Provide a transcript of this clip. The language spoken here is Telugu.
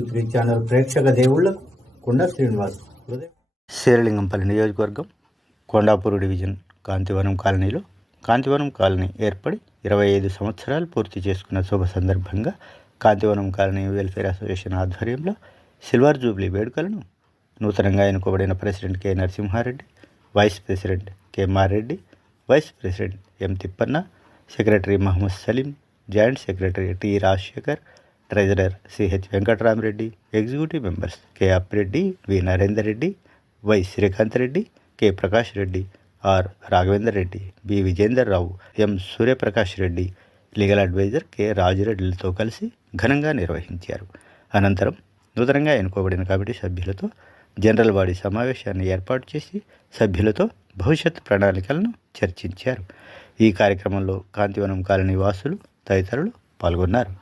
1, 2, 3 ఛానల్ ప్రేక్షక దేవుళ్లకు కొండ శ్రీనివాస్ శేరిలింగంపల్లి నియోజకవర్గం కొండాపూర్ డివిజన్ కాంతివనం కాలనీలో కాంతివనం కాలనీ ఏర్పడి 25 సంవత్సరాలు పూర్తి చేసుకున్న శుభ సందర్భంగా కాంతివనం కాలనీ వెల్ఫేర్ అసోసియేషన్ ఆధ్వర్యంలో సిల్వర్ జూబ్లీ వేడుకలను నూతనంగా ఎన్నుకోబడిన president K Narasimhareddy, vice president K Mareddy, vice president M Tippanna, secretary Mohammed Saleem, joint secretary T Rajasekhar, treasurer CH Venkataramareddy, executive members K Appireddy, V Narender Reddy, Y Srikanth Reddy, K Prakash Reddy, R Raghavender Reddy, B Vijender Rao, M Suryaprakash Reddy, legal adviser K రాజురెడ్డిలతో కలిసి ఘనంగా నిర్వహించారు. అనంతరం నూతనంగా ఎన్నుకోబడిన కమిటీ సభ్యులతో జనరల్ బాడీ సమావేశాన్ని ఏర్పాటు చేసి సభ్యులతో భవిష్యత్ ప్రణాళికలను చర్చించారు. ఈ కార్యక్రమంలో కాంతివనం కాలనీ వాసులు తదితరులు పాల్గొన్నారు.